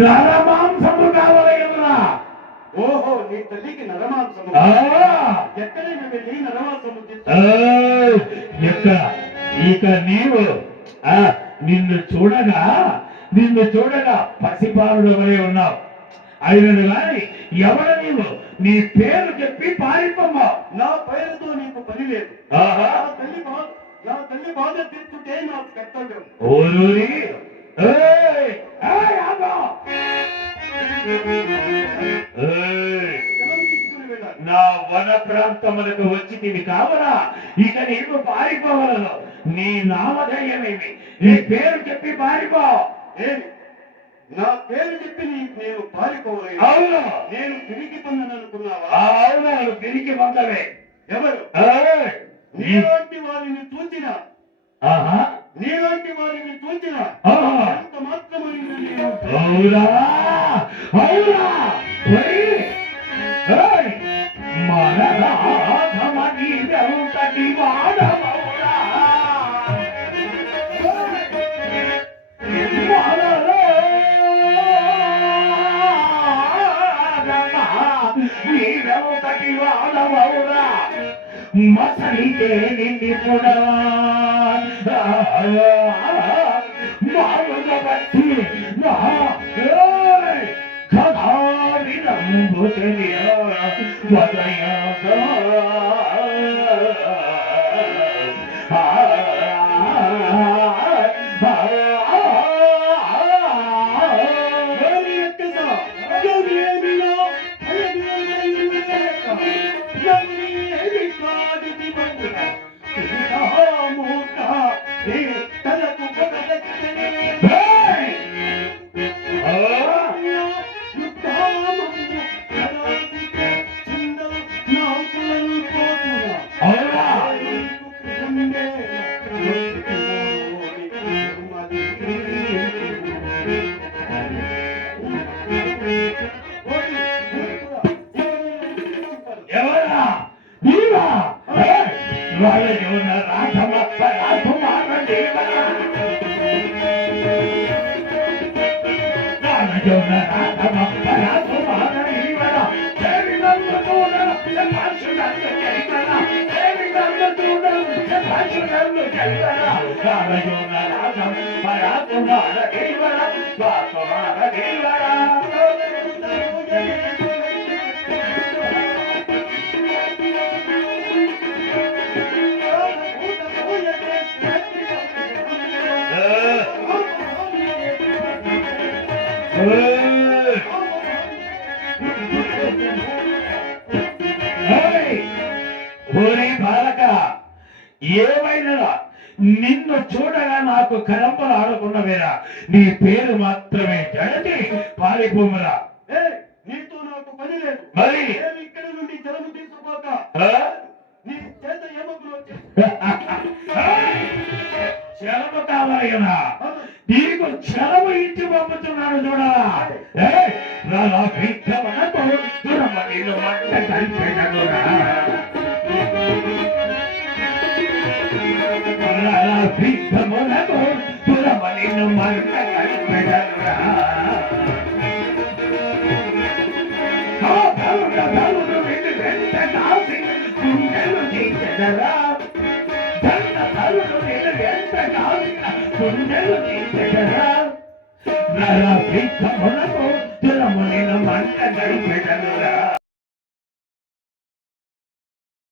నరమాంసము కావాలి కదరా. ఓహో, నీ తల్లికి నరమాంసము. ఎక్కడైనా వెళ్ళి నరమాంసము ఎక్కడ ఇక నీవు నిన్ను చూడగా పసిపాలుడు వలె ఉన్నావు. అయినను గాని ఎవరు నీవు? నీ పేరు చెప్పి పారిపోమ్మా. నా పేరుతో నీకు పని లేదు. నా తల్లి బాధ తీర్చుటే నా కర్తవ్యం. ఓరూరి నా వన ప్రాంతములకు వచ్చితివి కావరా. ఇక నీవు పారిపోవలను. నీ నామధేయమేమి? నీ పేరు చెప్పి పారిపో. నా పేరు చెప్పి నేను పారిపోలేదు. అవును, నేను తిరిగి పొందననుకున్నావా? అవును, తిరిగి పొందవే. ఎవరు? నీలాంటి వారిని చూచినా ఎంత మాత్రమైనా అవునా అవునా మనమని వెంటటి వాడమౌరా. నీవెంతటి వాడమౌరా. మసలితే నిండి పొడవా మారుగ బట్టి కథావినంబు తెలియ వదయగా ఏమైనా నిన్ను చూడగా నాకు కలంపలు ఆడకున్నవేరా. నీ పేరు మాత్రమే జడటి పారిపోమరా. నీతో నాకు పని లేదు. మరి ఇక్కడ నుండి జలము తీసుకోక నీ చేత చలము కావాలి కదా. నీకు చలము ఇచ్చి పంపుతున్నాను చూడరా. భిక్షమునకు తురమలిను మంట కలిపెదరురా. గుండెలు తీర్చెదరా. గుండెలు తీర్చెదరా. భిక్షమునకు తురమలిను మంట కలిపెదరురా.